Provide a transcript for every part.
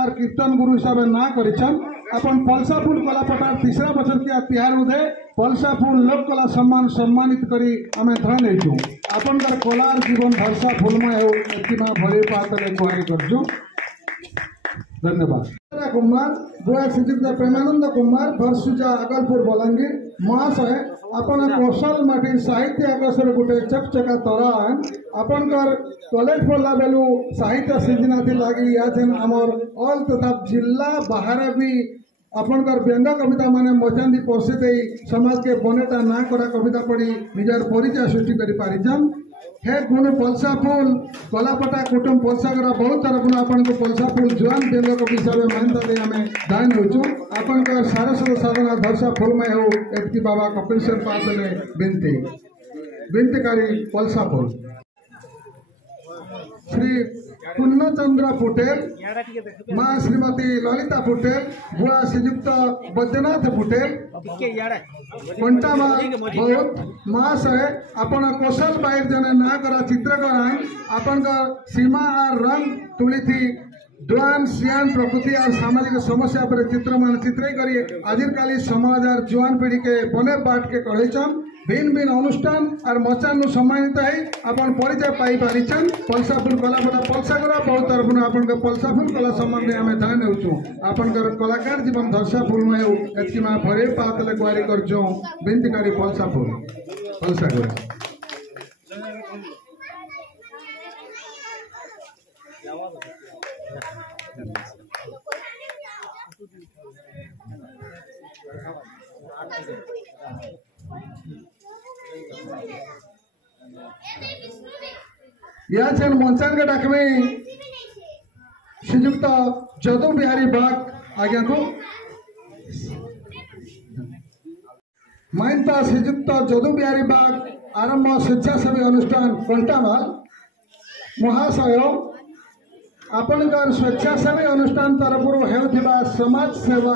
गाँव कीर्तन गुरु हिसाब से ना करिछन अपन पलसा फूल कलापटार तीसरा बछर के तिहार उदे पलसा फूल लोक कला सम्मानित करी आमे धन लेछु अपन कलार जीवन भरसा फूलमय हो एतिमा भरे पातले गुहारी करजु। धन्यवाद। कुमार बुआ श्रीयुक्त प्रेमानंद कुमार भरसुजा अगलपुर बलांगीर महाशय अपन कौशल माटी साहित्य अग्रसर गोटे चकचका तरान अपन कॉलेज पढ़ला बेलू साहित्य सृजना लगी याचन आमर ऑल तथा जिला बाहर भी अपन व्यंग कविता माने मचांदी पशे दे समाज के बनेटा ना करा कविता पढ़ी निजार परिचय सृष्टि कर पारिछन। हे गुण पलसा फूल कलापटा कुटुंब पलसागर बहुत तरफ अपन को पलसा फूल जुआन देलोक हिसाब से मान्यता दे आम दान होचु अपन सारस्वत साधना धरसा फूलमय हो एतकी बाबा कपिलेश्वर पातले विनतीकारी पलसा फूल श्री पूर्णचंद्र पुटेल माँ श्रीमती ललिता पुटेल बुआ श्रीयुक्त बैद्यनाथ पुटेल कंटामाल बहुत महाशय अपन कौशल बाहर जने ना करा चित्रकरण अपन सीमा और रंग तुली थी दुआन सियान प्रकृति और सामाजिक समस्या पर चित्र मान चित्र करी आजिकाली समाज और जुआन पीढ़ी के बने बाट के कढ़न भिन्न भिन्न अनुष्ठान और मचान सम्मानित है अपन परिचय पाई पारिछन। पलसा फूल कलापटा पलसागरा बहुत तरफ अपन पलसा फूल कला संबंध आम ध्यान होचु अपन कलाकार जीवन धरसा फूलमय हो एतकी माँ भरे पातले गुहारी करजु विनतीकारी पलसा फूल पलसागरा। याचन मंचान के डाकमे श्रीयुक्त जदू बिहारी बाग आज्ञा को माइनता श्रीयुक्त जदू बिहारी बाग आरंभ स्वेच्छासेवी अनुष्ठान कंटामाल महाशय अपन स्वेच्छासेवी अनुष्ठान तरफ होता समाज सेवा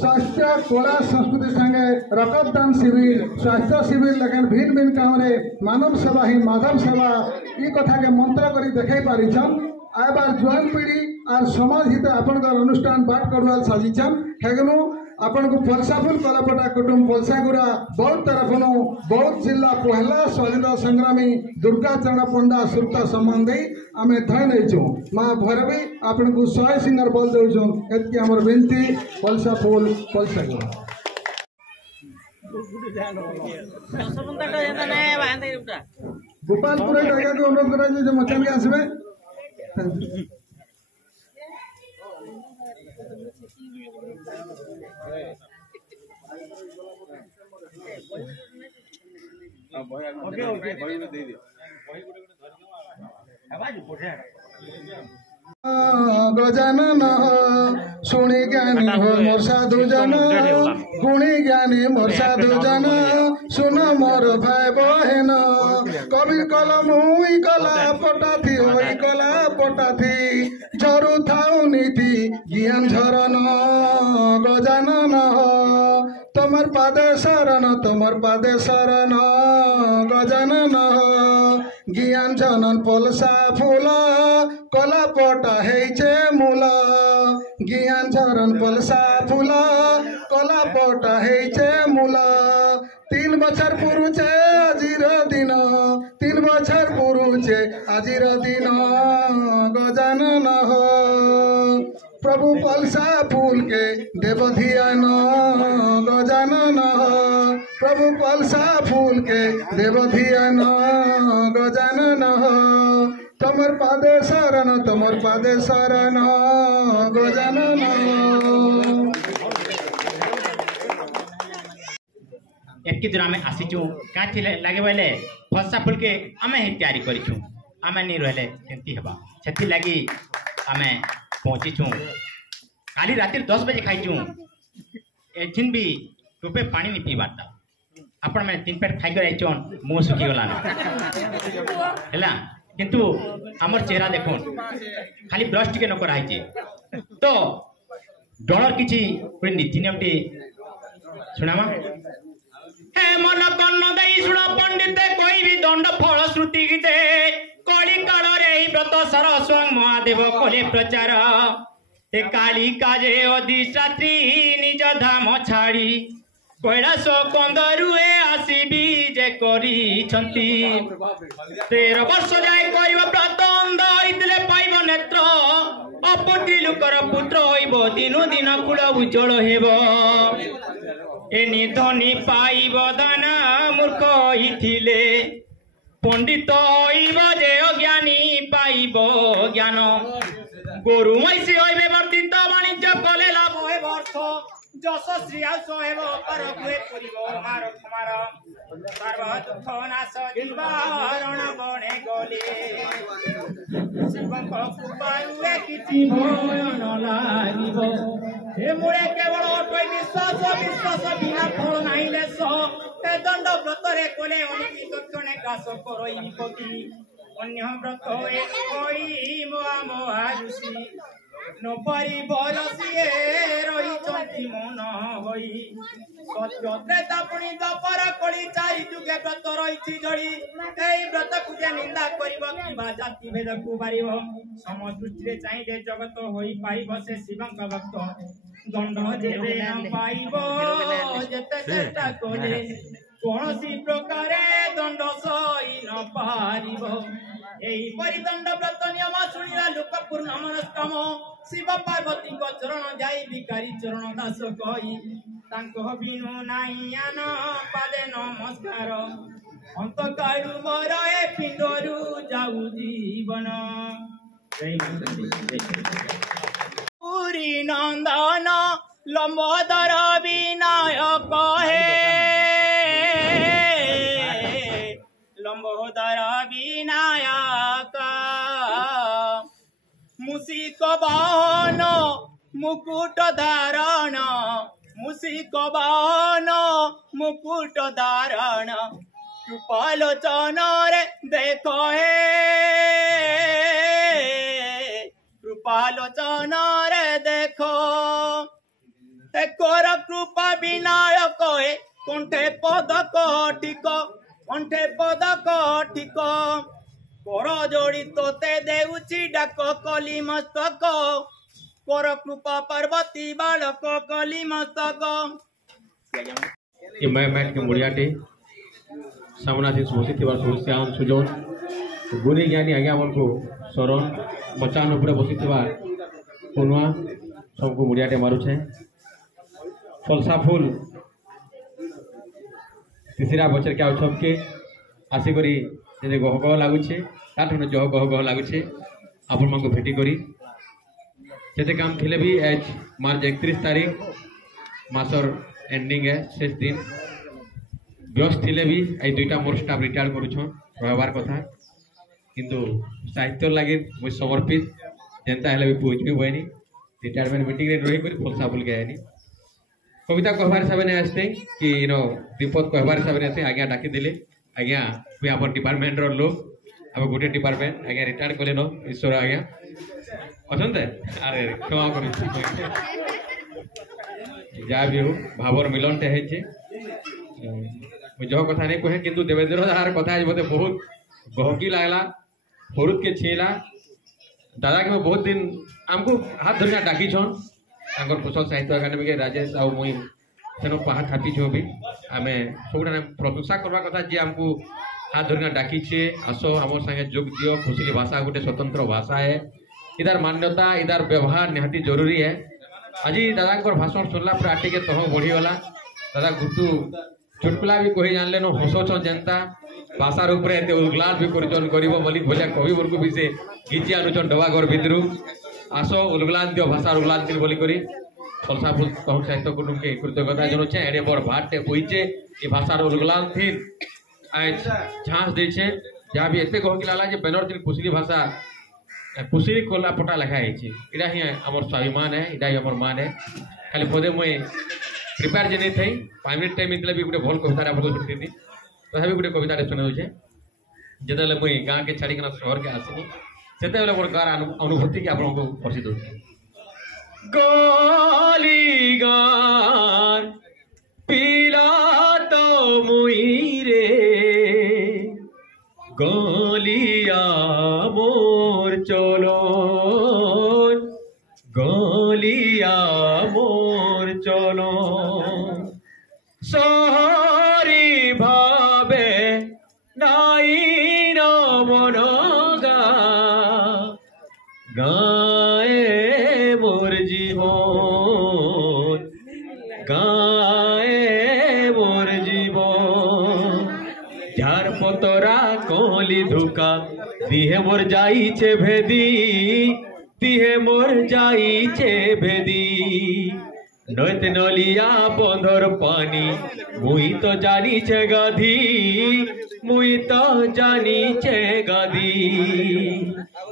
स्वास्थ्य कला संस्कृति संगे रक्तदान शिविर स्वास्थ्य शिविर लेकिन भिन्न भिन्न काम मानव सेवा ही माधव सेवा ये कथा के मंत्र करी देखाई पारिछन। आए बार जुआन पीढ़ी और समाज हित अपन अनुष्ठान बाट करवाल साजिछन हेगनु अपन को पलसा फूल कलापटा कुटुंब पलसागुरा बहुत तरफ बहुत जिला पहला स्वाधीनता संग्रामी दुर्गा चरण पंडा सुरता सम्मान दे आम धन हो माँ भैरवी आपन को 100 सिंगर बोल दे एतकी आमर विनती पलसा फूल पलसागुरा। गोपालपुर जगह को अनुरोध करा मचान के आसबे गजानन शुणी ज्ञानी हो मोर साधु जन गुणी ज्ञानी मोर साधु जन सुन मोर भाई बहन कवि कलम हुई कला पटाथी होई कला पटाथी झरू थाउ नीति ज्ञान झरन गजानन तमर पादे शरण गजानन ज्ञान जनन पलसा फूल कला पटा हेचे मूल ज्ञान झरन पलसा फूल कला पटा हेचे मूल 3 बछर पुरुचे आजिर दिन 3 बछर पुरुचे आजिर दिन गजानन हो प्रभु पलसा फूल के देव ध्यान गजानन प्रभु पलसा फूल के देव ध्यान गजानन तमर पादे शरण गजानन। एतकी दूर आम आसीचु काथी लगे बोले फलसा फूल के आम ही तैयारी करूँ आम नहीं रहे केमती हेबा से लगी आम पहुँचीचु काली राति 10 बजे खाईचु एथिन भी टोपे पानी नहीं पीबार था आपण मैंने 3 पेट खाई कर आइचन मुँह सुखीगला है किंतु आमर चेहरा देखुन खाली ब्रश टिके न कराई तो डर किसी नीति नियम टी शुणामा हे मन कन्न दई शुण पंडित कोई भी दंड फल श्रुति गीते कली काल रे व्रत सर स्वयं महादेव कले प्रचार ए काली काजे अधिष्ठात्री निज धाम छाड़ी कैलाश कंदरुए आसीबी जे करिछंती 13 वर्ष जाए करिब व्रत अंध होइतिले पाइब नेत्र अपुत्री लुकर पुत्र होइब दिनु दिन कुल उज्जवल हेब ए निधनी पाइब दान मूर्ख होइथिले पंडित होइब जे अज्ञानी पाइब ज्ञान गोरु मैसी होइबे वर्धित वाणिज्य कले लाभ हेब अर्थ যশস্বী হেব পর কুহে করিব মার তোমার সর্ব দুঃখ নাশ দিবারণ বনে গলে শিবଙ୍କ কৃপারু କିଛି ଭୟ ନ ଲାଗିବ ଏ ମୂଳେ କେବଳ ଅଟୋଇ ବିଶ୍ୱାସ ବିନା ଫଳ ନାହିଁ ଲେଶ ଏ ଦଣ୍ଡ ବ୍ରତରେ କଲେ ଅନିତି ଦକ୍ଷିଣେ କାଶ କରଇ ପତି ଅନ୍ୟ ବ୍ରତ ଏ କଇ ମୋହା ଋଷି नपरी बरसिए रही चंदी मन होई सत्य त्रेता पुणी दपर कली चारि जुगे व्रत रही जड़ी एई व्रत को जे निंदा करिब किबा जाति भेद को बारिब सम दृष्टि चाहिए जगत होई पाइब से शिवंक भक्त दंड जेबे न पाइब जेते चेष्टा करे कोनोसी प्रकारे दंड सही न पारिब एई परिदंड व्रत नियम सुनिला लोक पूर्ण मनस्काम शिव पार्वती को चरण जाई भिकारी चरण दास कही तांको बिनु नाही आन पादे नमस्कार अंत काळु मोर ए पिंडरु जाऊ जीवन पुरी नंदन लंबोदर विनायक हे लंबोदर विनायक मुसिक बाहन मुकुट धारण मुसिक बाहन मुकुट धारण कृपालोचन रे देखो हे कृपालोचन रे देखो एकोर कृपा विनायक हे कंठे पदक ठीक कर जोड़ी तोते देउची डाक कली मस्तक कर कृपा पार्वती बालक कली मस्तक ये मैट के मुड़ियाटे सामना से सोसी थी बार सोसी आम सुजोन गुनी ज्ञानी आज्ञा मन को शरण मचान ऊपर बसी थी बार कोनुआ सबको मुड़ियाटे मारू छे फलसा फूल तीसरा बचर के आउछब के आसी करी जे गह गह लागुछे ताठन जह गह गह लागुछे आपण मन को भेटी करी जेते काम थिले भी आज मार्च 31 तारीख मासर एंडिंग है शेष दिन व्यस्त थिले भी आई दुईटा मोर स्टाफ रिटायर करूछन रहबार कथा किंतु साहित्य लागि मुई समर्पित जनता हेले भी पहुंचबी होइनी रिटायरमेंट मीटिंग रे रही करी फलसा फूल के आनी कविता कहबार हिसाब ने आस्ते कि विपद कहबार हिसाब ने आज्ञा डाकी दिले आज्ञा भी आप डिपार्टमेंट रो लोग अब गोटे डिपार्टमेंट आज्ञा रिटायर कले नो ईश्वर आज्ञा अछन्ते अरे क्षमा करू जा भी हो भावर मिलन टे है जो कथा नहीं कहे किंतु देवेंद्र दादार कथा आज मते बहुत बहकी लागला फरुद के छेला दादा के बहुत दिन हमको हाथ धरिया डाकी छन आंगर कुशल साहित्य अकादमी के राजेश आउ मुई सेनो पहा थापी छो भी आमे सबुठाने प्रशंसा करबा कथा जे हमको हाथ धरिया डाकी छे आसो हमर संगे जोग दियो खुशली भाषा गोटे स्वतंत्र भाषा है इधर मान्यता इधर व्यवहार निहाती जरूरी है आज दादा भाषण सुनला पर आटे के तह बढ़ी गला दादा गुटू चुटकुला भी कही जानले नो हसोछन जनता भाषार ऊपर एते उल्लास भी परिचन करिवो बोली भलिया कवि वर्ग भी से गीची आनुचन डबागर भितरु आसो उलगलान दियो भाषार उलगलान दिल बोली करी फलसा फूल कहूँ साहित्य कुटुंब के कृतज्ञता जनाऊे एडे बड़ भाटे होइचे ये भाषार उलगलान थी आज झाँस दे जहाँ भी एते कह लाला बेनर दिन कुशली भाषा कुशली कोला पटा लिखा है इटा ही आमर स्वाभिमान है इटा ही आमर मान है खाली पदे मुई प्रिपेयर जे नहीं थी 5 मिनट टाइम मिलते भी गोटे भल कविता आप शुणी थी तथा गोटे कविता शुणाऊे जिते मुई गाँ के छाड़िकना सहर के आसनी से मोर गाँव अनुभूति की आपको पर्सी दूसरी गली गान पीला तो मुई रे गलिया मोर चलो নলিয়া মোর চলো সহরি ভাবে নাই রমন গায়ে মোর জীবন গায়ে মোর জীবন ঝার পতরা কলি ধুকা দিহে মোর যাইছে ভেদি দিহে মোর যাইছে ভেদি নৈত নলিয়া বন্ধর পানি মুই তো জানিছে গাধি মুই তো জানিছে গাধি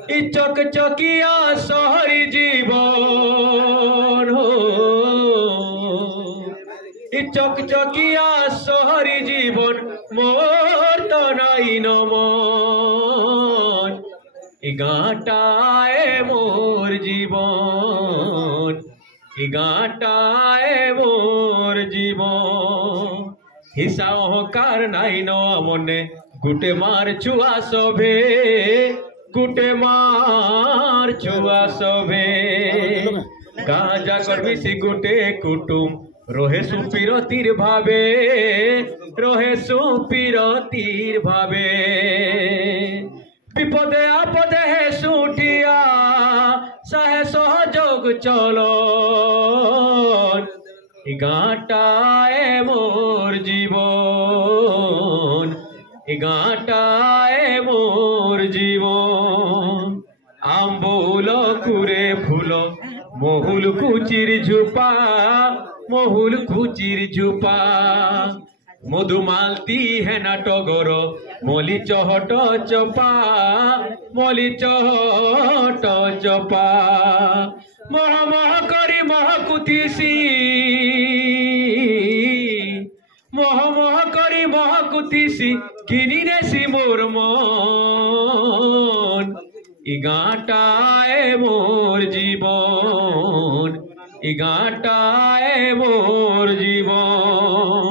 ই চকচকিয়া শহরি জীবন হো ই চকচকিয়া শহরি জীবন মোর তো নাই নমন ই গাঁটায় মোর জীবন ই গাঁটায় মোর জীবন হিসা অহংকার নাই ন মনে গুটে মার ছুয়া সভে গুটে মার ছুয়া সভে গাঁজা করবি সে গুটে কুটুম রহে সুপিরতির ভাবে রহে সুপিরতির ভাবে বিপদে আপদে হে সুটিয়া সাহে সহযোগ চলো গাঁটায় মোর জীবন গাঁটায় মোর জীবন আম্বুল কুরে ফুল মহুল কুচির ঝুপা মহুল কুচির ঝুপা মধুমালতি হেনা টগর মলি চহট চপা মলি চহট চপা মহ মহ করি মহকুতিসি মহ মহ করি মহকুতিসি কিনি রেসি মোর মন ই গাঁটায় মোর জীবন ই গাঁটায় মোর জীবন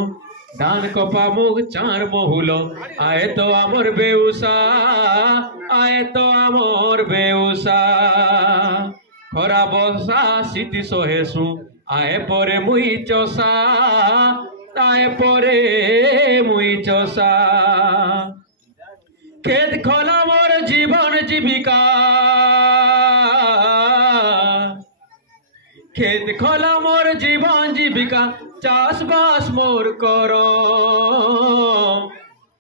ধান কপা মুখ চার মহুল আয়ে তো আমর বেউসা আয়ে তো আমর বেউসা খরা বর্ষা শীতি সহেসু আয়ে পরে মুই চষা আয়ে পরে মুই চষা খেত খোলা মোর জীবন জীবিকা খেত খোলা মোর জীবন জীবিকা চাষবাস মোর কর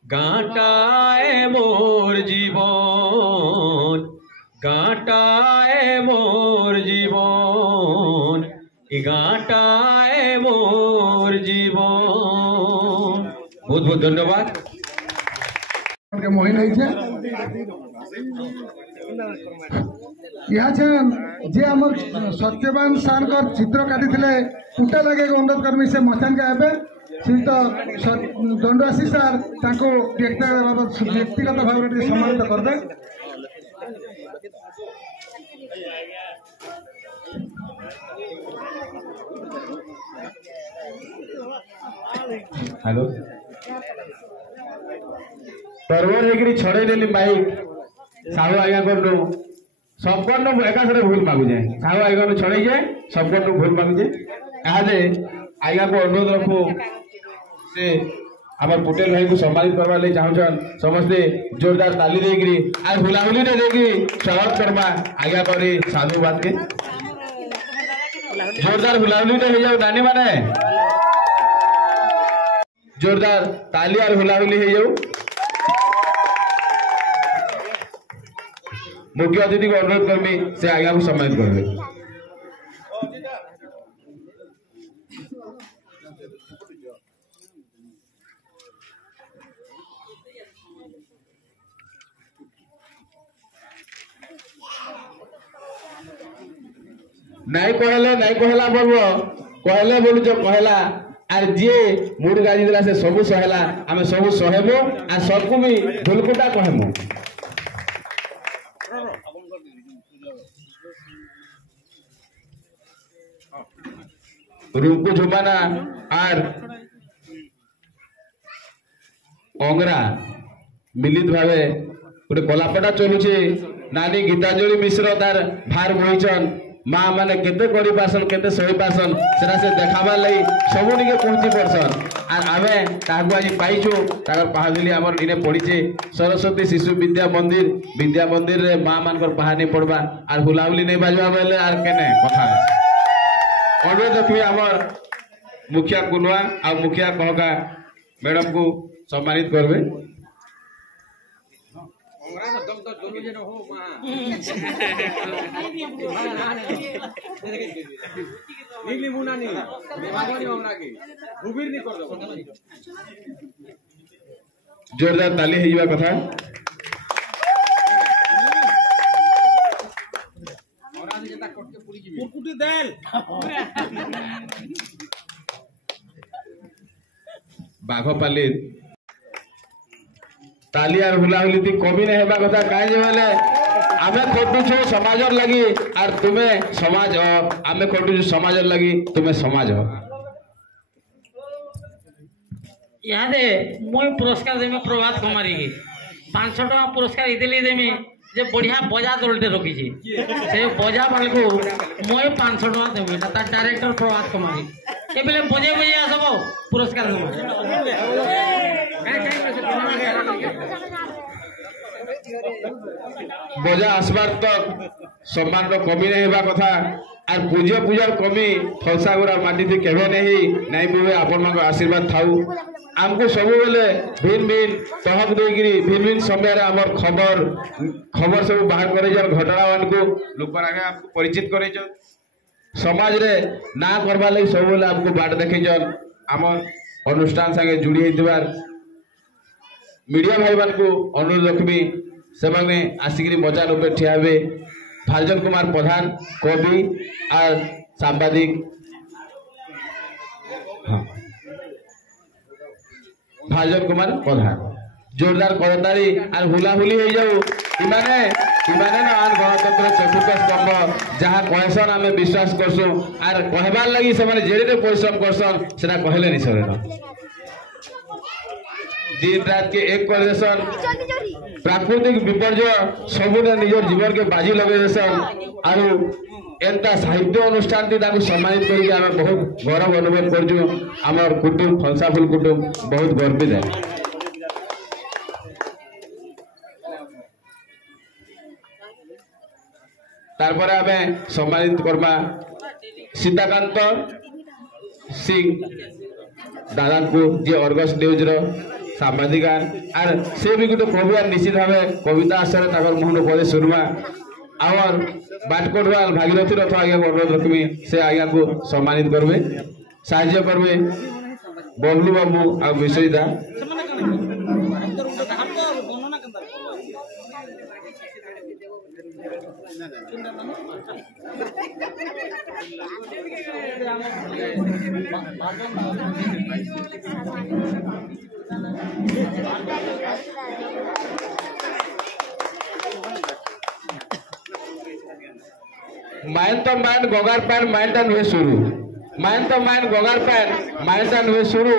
গাঁটায় মোর জীবন গাঁটায় মোর জীবন গাঁটায় মোর জীবন বহুত বহুত ধন্যবাদ মোহিন হয়েছে যে আমার সত্যবান সারকর চিত্র কাটিলে পুটা লাগে অনুরোধ করমি সে মচানকে আবে শ্রীযুক্ত দণ্ডবাসী সার তাকে ব্যক্তিগত ভাবে টিকে সম্মানিত করবে हेलो परवर होकर छड़े देली बाइक साहू आज्ञा कर सबको एकाशे भूल मागुचे साहू आज्ञा छड़े जाए सबको भूल मागुचे यहाँ आज्ञा को अनुरोध रखू से आम पुटेल भाई को सम्मानित करवा चाहून समस्ते जोरदार ताली देकरी आज हुलाहुली देकी स्वागत करवा आज्ञा करी साधुवाद के जोरदार हुलाहुली हो जाओ नानी माने जोरदार ताली और हुलाहुली हो जाओ मुख्य अतिथि को अनुरोध करमी से आज्ञा को सम्मानित करबे नहीं कहला बोलबो कहले बोलु जो कहला आर जे मुड गाजी दिला से सबु सहेला आमे सबु सहेबो आ सबको भी ढोलकुटा कहमु रूपको झुमाना आर अंगरा मिलित भावे गोटे कलापटा चलुचे नानी गीतांजलि मिश्र तार भार बोईचन माँ मैंने केते करी पासन केते सही पासन सेटा से देखाबार लगी सबू निके पहुँची पड़सन आर आमे ताकू आज पाइछु ताकर पहादिली हमर इने पड़ीचे सरस्वती शिशु विद्या मंदिर रे माँ मानकर पहानी पड़बा आर हुलाहुली नहीं बाजवा बेले आर केने कथा अनुरोध रखी हमर मुखिया कुनुआ आ मुखिया कहका मैडम को सम्मानित करबे जोरदार ताली है कथा बाघपाली ताली आर हुलाहुली ती कमी नहीं हेबा कथा काहे जे बेले आमे खटुछु समाजर लगी आर तुमे समाज हो आमे खटुछु समाजर लगी तुमे समाज हो यादे मुई पुरस्कार देमी प्रभात कुमारी की 500 टका पुरस्कार इदिली देमी जे बढ़िया बजा दलटे रखी से बजा वाले को मुई 500 टका देमी ता डायरेक्टर प्रभात कुमारी ए बेले बजे बजे आसबो पुरस्कार देबो बजा आसबार तक सम्मान रो कमी नहीं हेबा कथा आर पूजार कमी फलसागुरा माटी थी केबे नहीं बुवे आपन मान आशीर्वाद थाउ आमको सब बेले भिन्न भिन्न तहक देगिरी भिन्न भिन्न समय आमर खबर सब बाहर करे जन घटना मान को लोक आगे आपको परिचित करे जन समाज रे ना करबा लगी सब बेले आपको बाट देखे जन आमर अनुष्ठान संगे जुड़ी हेतिबार मीडिया भाई मान को अनुरोध रखबी सेमाने आसिकरी मजा रूपे ठिया हेबे भार्जन कुमार प्रधान कवि और सांबादिक भार्जन कुमार प्रधान जोरदार करताली और हुलाहुली हो जाऊ इमाने ना आन गणतंत्र चतुर्थ स्तंभ जहाँ कहसन आमे विश्वास करसु और कहबार लगी से माने जेडे परिश्रम करसन सेना कहले नि सरे दिन रात के एक कर देसन प्राकृतिक विपर्य सबुने निजर जीवन के बाजी लगे देसन आरु एंता साहित्य अनुष्ठान ती ताकू सम्मानित करके आमे बहुत गौरव अनुभव करजु हमर कुटुंब फलसाफुल कुटुंब बहुत गर्वित है तारपरे आमे सम्मानित करमा सीताकांत सिंह दादा को जे अर्गस न्यूज रो सांबादिक आर से भी गोटे कवि निश्चित भाव कविता आसर ताकर मुहन पदे सुनवा आवर बाटकोटवाल भागीरथी रथ आज्ञा को अनुरोध रखमी से आज्ञा को सम्मानित करबे साहाय्य करबे बबलू बाबू आ विषयदा माइन तो माइन गोगार पैन माइनटन हुए शुरू माइन तो माइन गोगार पैन माइनटन हुए शुरू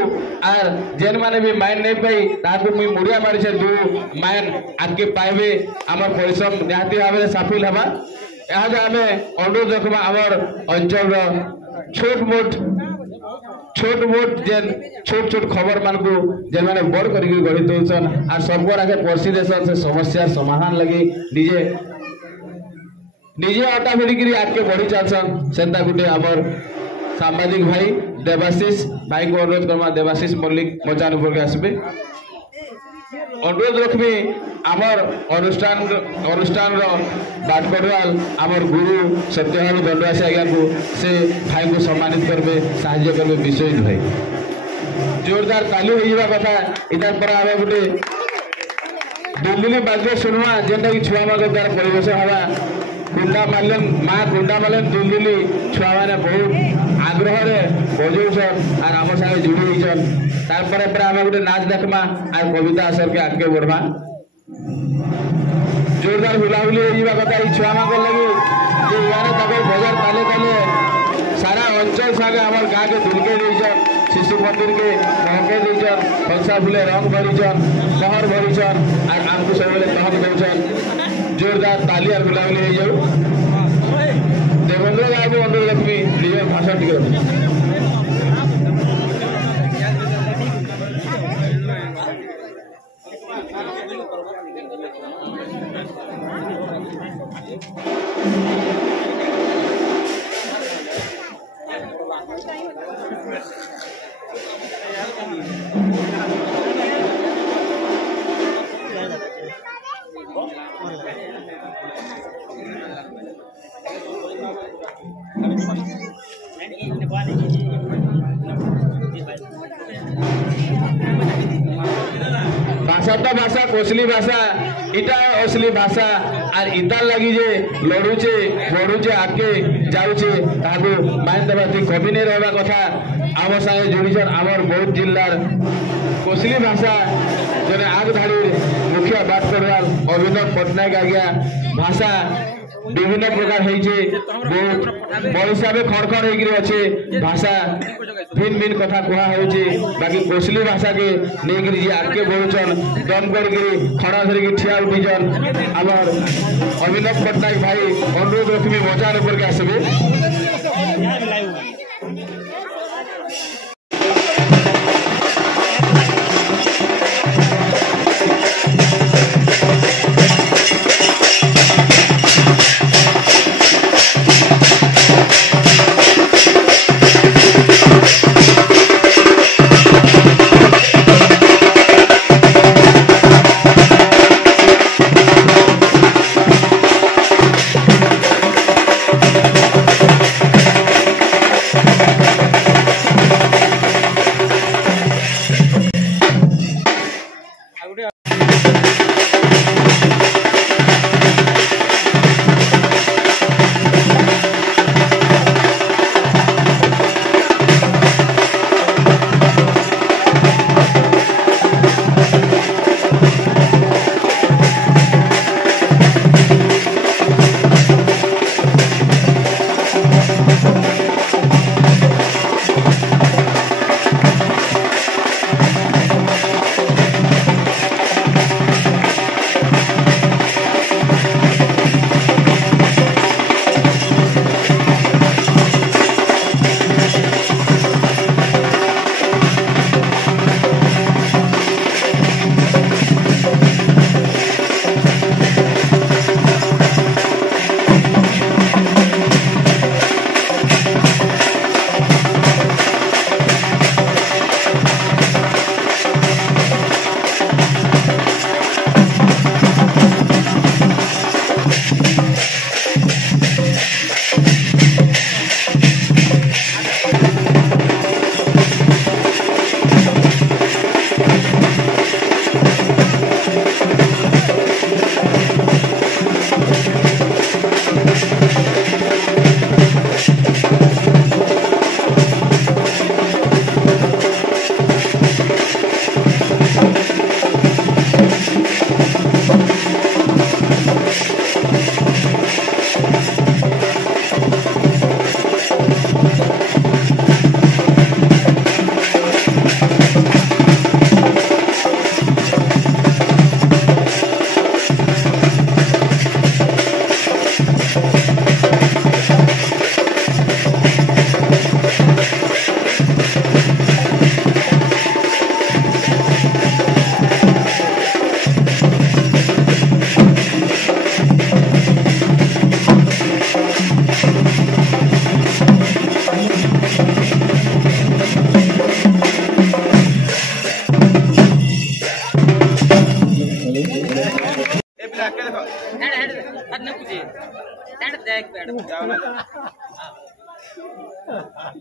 और जेन माने भी माइन नहीं पाई ताकू मुई मुड़िया मारी से दू माइन आके पाइबे हमर परिश्रम निहाती भाबे सफल हबा यहाँ जे आमे अनुरोध रखबा हमर अंचल रो छोट मोट जेन छोट खबर मान को जेन माने बड़ करी गढ़ी दउसन आ सबको आगे परसी देसन से समस्या समाधान लगी निजे अटा भिड़ी आगे बढ़ी चलसन सेंता गुटे हमर सांबादिक भाई देवाशीष भाई को अनुरोध करमा देवाशीष मल्लिक मचान ऊपर के आसबे अनुरोध रखबी आमर अनुष्ठान रो बाटकोटवाल आमर गुरु सत्यहारू दंडवासी आज्ञा को से भाई को सम्मानित करबे साहाय्य करबे विश्वजित भाई जोरदार ताली हो जावा कथा इतार पर आवे गुटे दुलदुली बाद्य सुनवा जेंटा कि छुआ माग द्वारा परिवेश हवा कुंडा मारलेन माँ कुंडा मारलेन दुलदुली छुआ माने बहुत आग्रह रे बजौछन और आम सागे जुड़ी होइछन तार पर आमे गुटे नाच देखमा और कविता आसर के आगे बढ़मा जोरदार हुलाहुली हो जावा कथा ई छुआ माग लगी जे याने तके बजार ताले ताले सारा अंचल सागे हमर गाँ के दुलके देइछन शिशु मंदिर के महके देइछन फलसा फुले रंग भरिछन लहर भरिछन और आमको सबले तहक दउछन जोरदार ताली और हुलाहुली हो जाऊ देवेंद्र गाँव को अनुरोध रखी निज भाषण टी रखी भाषा भाषा कोसली भाषा इटा असली भाषा आर इतार लगी जे लड़ुचे बढ़ुचे आगे जाऊचे ताकू मान देवा कमी नहीं रहा कथा आम सागे जोड़ीछन आमर बौद्ध जिलार कोसली भाषा जने आग धाड़ी मुखिया बात करवार अभिनव पट्टनायक आज्ञा भाषा विभिन्न प्रकार बहुत बड़ हिसाब खड़खड़ होकर अच्छे भाषा भिन्न भिन्न कथा कहुचे बाकी कोसली भाषा के नहीं जी आगे बढ़ुचन दम करके खड़ा धरिकी ठिया उठीचन आमर अभिनव पट्टनायक भाई अनुरोध रखी मजार ऊपर के आसबे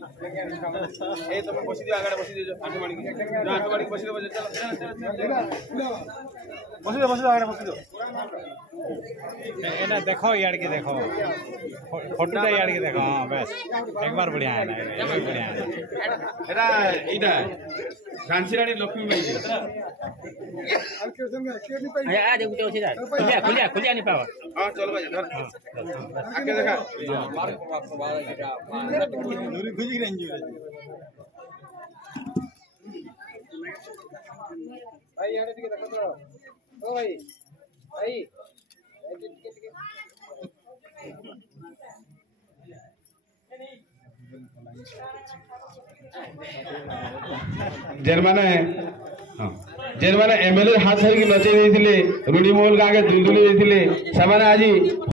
ए तुम बसी दियो आगडे बसी दियो आठो माडी आठो माडी बसी दियो चलो बसी दियो आगडे बसी दियो एना देखो यार के देखो फोटो टा यार के देखो हां बस एक बार बढ़िया है ना बढ़िया है एरा इटा झांसीरानी लक्ष्मी बाई आ देखो तो सीधा खुलिया नहीं पावा हां चलो भाई घर आगे देखा दूरी खुजी रंजू भाई यार दिखे देखो तो ओ भाई भाई जेन माने एमएलए हाथ धरिकी नचेई देइथिले रुणीमहल गाँके दुलदुली देइथिले ସେମାନେ ଆଜି